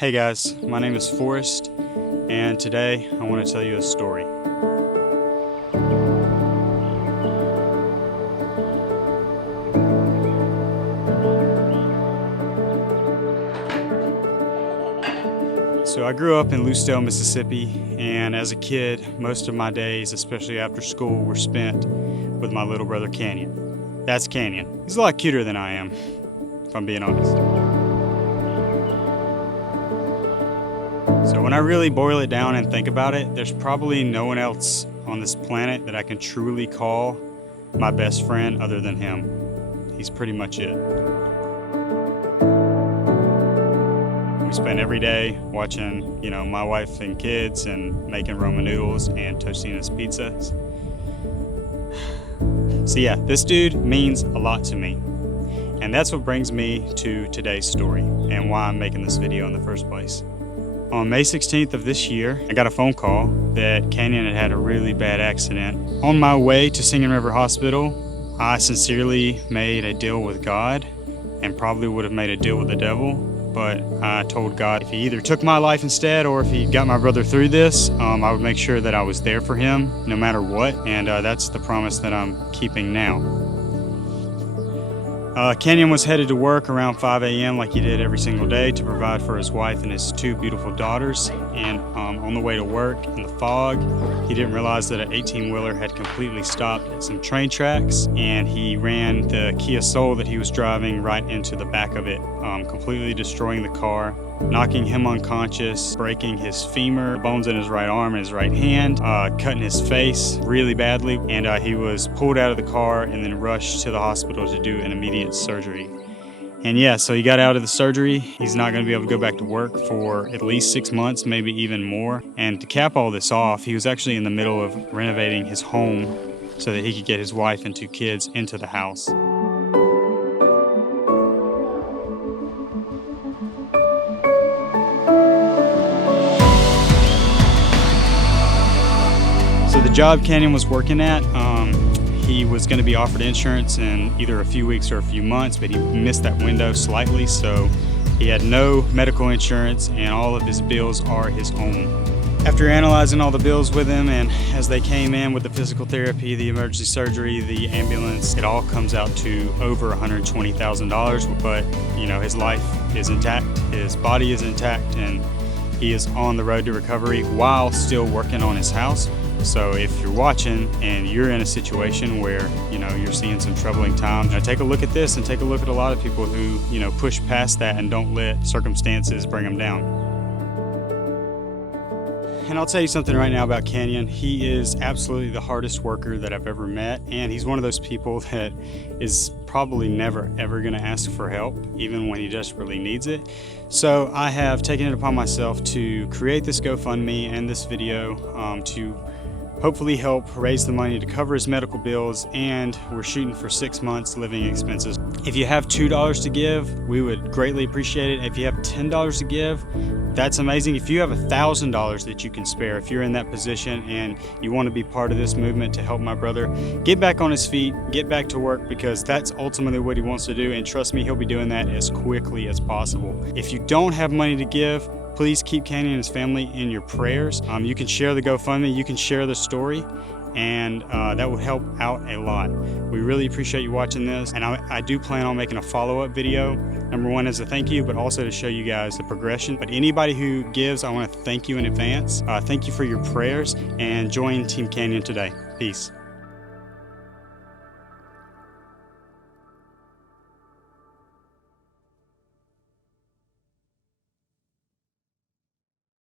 Hey guys, my name is Forrest, and today I want to tell you a story. So I grew up in Lucedale, Mississippi, and as a kid, most of my days, especially after school, were spent with my little brother Canyon. That's Canyon. He's a lot cuter than I am, if I'm being honest. So when I really boil it down and think about it, there's probably no one else on this planet that I can truly call my best friend other than him. He's pretty much it. We spend every day watching, my wife and kids and making Roman noodles and Tostina's pizzas. So yeah, this dude means a lot to me. And that's what brings me to today's story and why I'm making this video in the first place. On May 16th of this year, I got a phone call that Canyon had had a really bad accident. On my way to Singing River Hospital, I sincerely made a deal with God and probably would have made a deal with the devil, but I told God if he either took my life instead or if he got my brother through this, I would make sure that I was there for him no matter what, and that's the promise that I'm keeping now. Canyon was headed to work around 5 a.m. like he did every single day to provide for his wife and his two beautiful daughters. And on the way to work in the fog, he didn't realize that an 18-wheeler had completely stopped at some train tracks, and he ran the Kia Soul that he was driving right into the back of it, completely destroying the car, knocking him unconscious, breaking his femur, bones in his right arm and his right hand, cutting his face really badly, and he was pulled out of the car and then rushed to the hospital to do an immediate surgery. And yeah, so he got out of the surgery. He's not going to be able to go back to work for at least 6 months, maybe even more. And to cap all this off, he was actually in the middle of renovating his home so that he could get his wife and two kids into the house. So the job Canyon was working at, he was going to be offered insurance in either a few weeks or a few months, but he missed that window slightly, so he had no medical insurance and all of his bills are his own. After analyzing all the bills with him, and as they came in with the physical therapy, the emergency surgery, the ambulance, it all comes out to over $120,000, but his life is intact, his body is intact, and he is on the road to recovery while still working on his house. So if you're watching and you're in a situation where you're seeing some troubling times, take a look at this and take a look at a lot of people who push past that and don't let circumstances bring them down. And I'll tell you something right now about Canyon. He is absolutely the hardest worker that I've ever met, and he's one of those people that is probably never ever going to ask for help, even when he desperately needs it. So I have taken it upon myself to create this GoFundMe and this video to hopefully help raise the money to cover his medical bills, and we're shooting for 6 months living expenses. If you have $2 to give, we would greatly appreciate it. If you have $10 to give, that's amazing. If you have $1,000 that you can spare, if you're in that position and you want to be part of this movement to help my brother get back on his feet, get back to work, because that's ultimately what he wants to do, and trust me, he'll be doing that as quickly as possible. If you don't have money to give, please keep Canyon and his family in your prayers. You can share the GoFundMe, you can share the story, and that would help out a lot. We really appreciate you watching this, and I do plan on making a follow-up video. Number one as a thank you, but also to show you guys the progression. But anybody who gives, I want to thank you in advance. Thank you for your prayers, and join Team Canyon today. Peace.